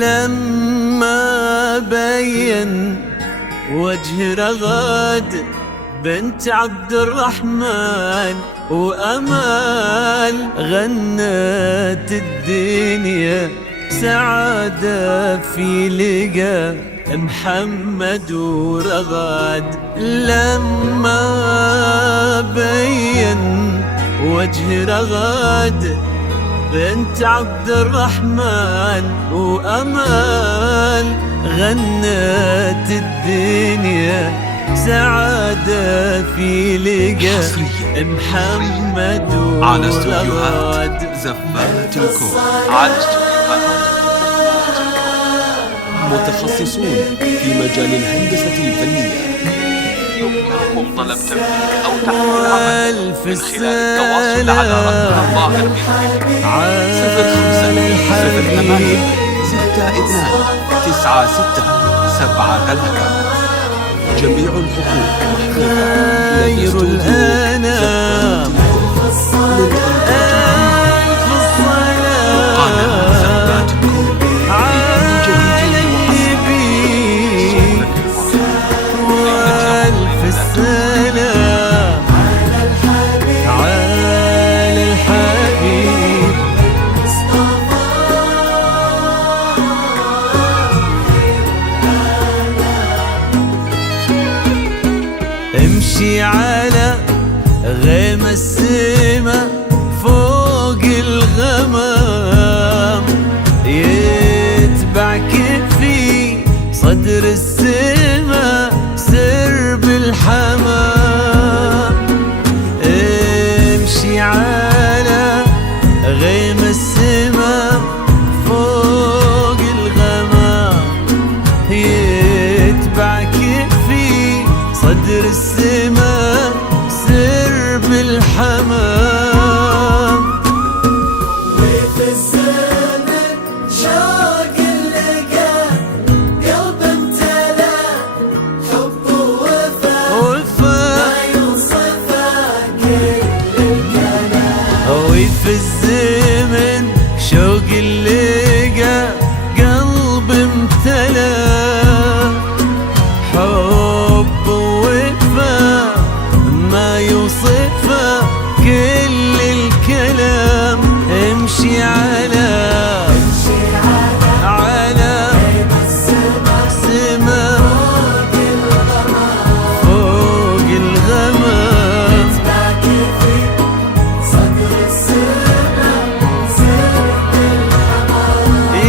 لما بين وجه رغد بنت عبد الرحمن وأمال غنت الدنيا سعادة في لقى محمد ورغد. لما بين وجه رغد بنت عبد الرحمن وأمال غنت الدنيا سعادة في لقى محمد ورغد. على استوديوهات زفات الكون، على استوديوهات متخصصون في مجال الهندسة الفنية. يمكنكم طلب تنفيذ أو تحويل عمل من خلال التواصل على رقم الظاهر بالفيديو 0556269673. جميع الحقوق خير الأنام ألف الصلاة على النبي وألف السلام على الحبيب. امشي على غيم السما فوق الغمام يتبعك في صدر السما سرب الحمام. امشي على غيم السما فوق الغمام يتبعك في صدر السما سرب الحمام. وفي الزمن شوق اللقى قلب امتلى حب ووفا ما يوصفه كل الكلام. وفي الزمن شوق اللقى قلب امتلى حب ووفا ما يوصفه كل الكلام. امشي على سما فوق الغمام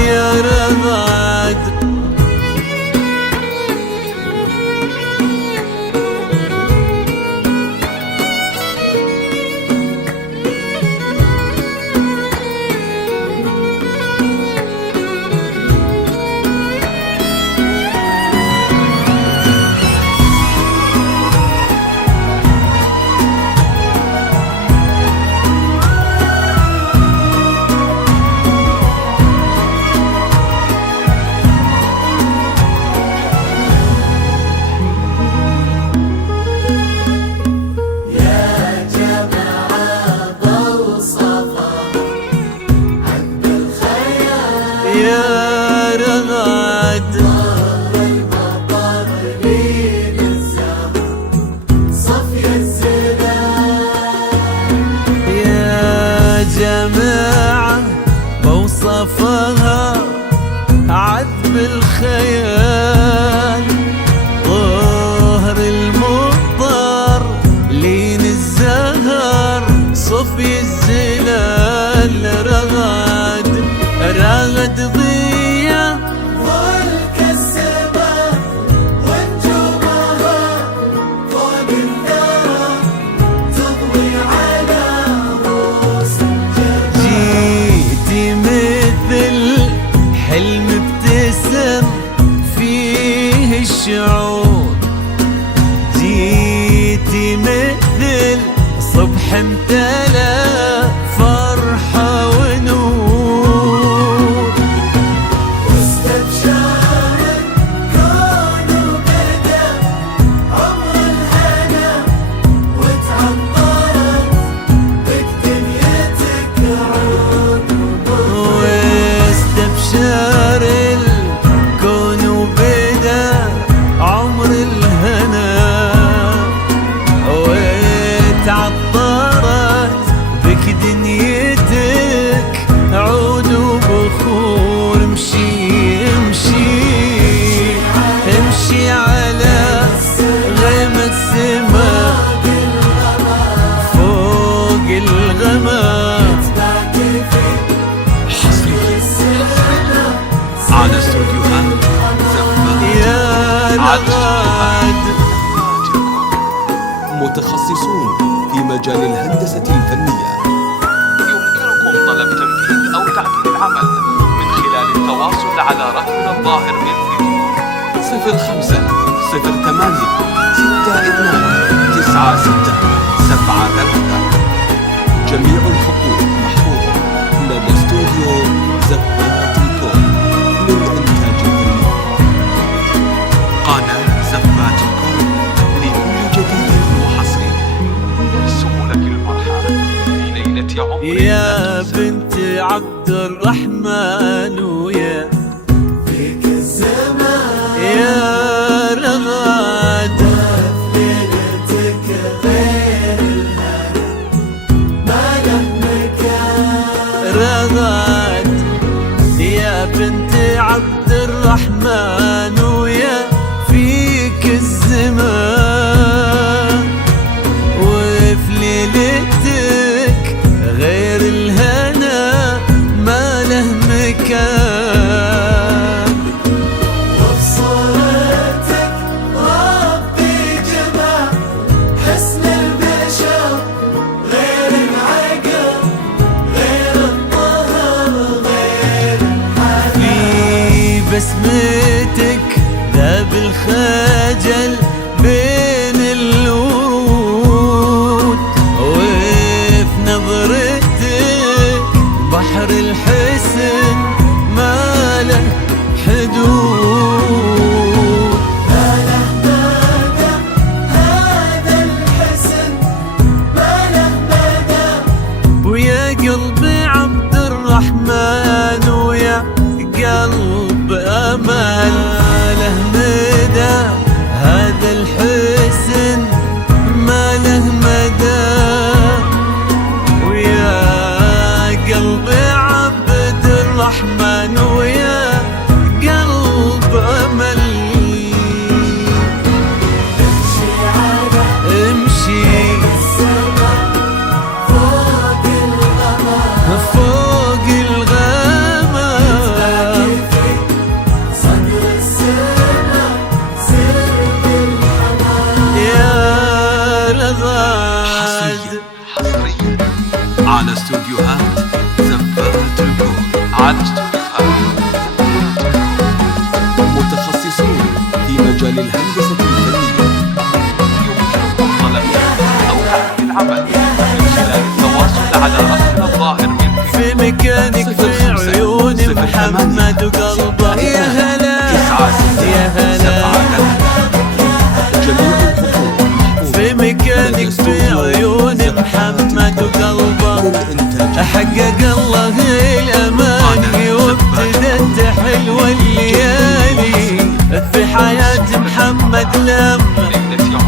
يا رغد. مجال الهندسة الفنية. يمكنكم طلب تنفيذ أو تعديل العمل من خلال التواصل على رقمنا الظاهر بالفيديو 05 08 62 96 73. جميع الحقوق محفوظة لدى استوديو زفات الكون للإنتاج الفني. قناة زفات الكون لكل جديد وحصري يرسم لك المرحلة في ليلة عمر. يا بنت عبد الرحمن ويا فيك الزمان يا رغد ليلتك غير الهنا ما له مكان. رغد يا بنت عبد الرحمن ويا فيك الزمان وفي ليلتك غير الهنا ما له مكان. وبصورتك ربي جمع حسن البشر غير العقل غير الطهر غير في بسمتك ذاب الخجل بين الورود وفي نظرتك بحر الحسن ما له حدود. ما له مدى هذا الحسن ما له مدى. ويا قلبي عبد الرحمن ويا قلب أمل له مدى هذا الحسن ما له مدى. ويا قلبي عبد الرحمن ويا قلب أمل امشي على امشي السماء فوق الغمام فوق الغمام صدر السماء سر بالحمام. يا رغد. حصريا على استوديوهات زفات الكون. على استوديوهات متخصصون في مجال الهندسة الفنية. يمكنكم طلب أو تعديل العمل من خلال التواصل على رقمنا الظاهر بالفيديو في مكانك في عيون محمد وقلبه يا هلا يا هلا. جميع الحقوق في مكانك في عيون محمد وقلبه للإنتاج. حقق الله الأماني وابتدت حلوة الليالي في حياة محمد لما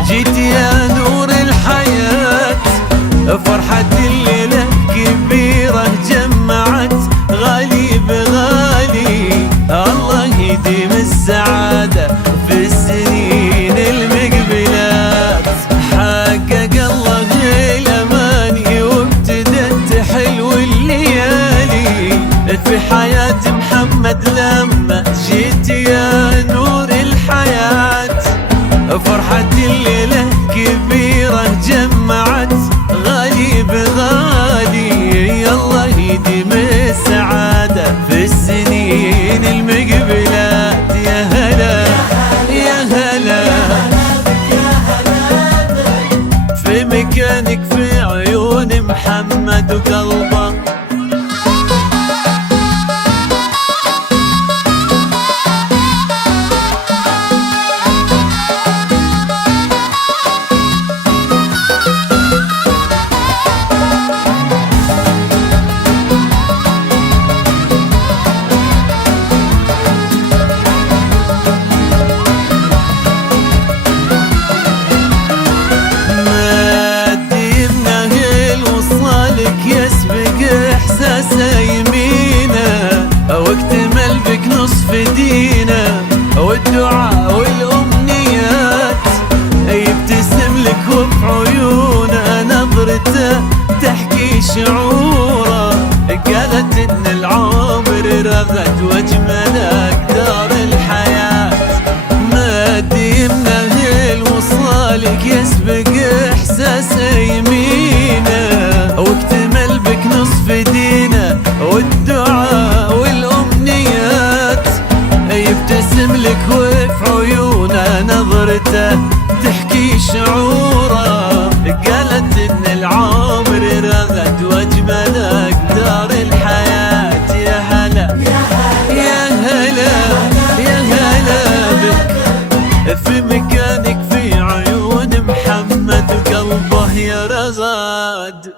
جيت يا نور الحياة. فرحة الليلة كبيرة جمعت مكانك في عيون محمد وقلبه يا رغد.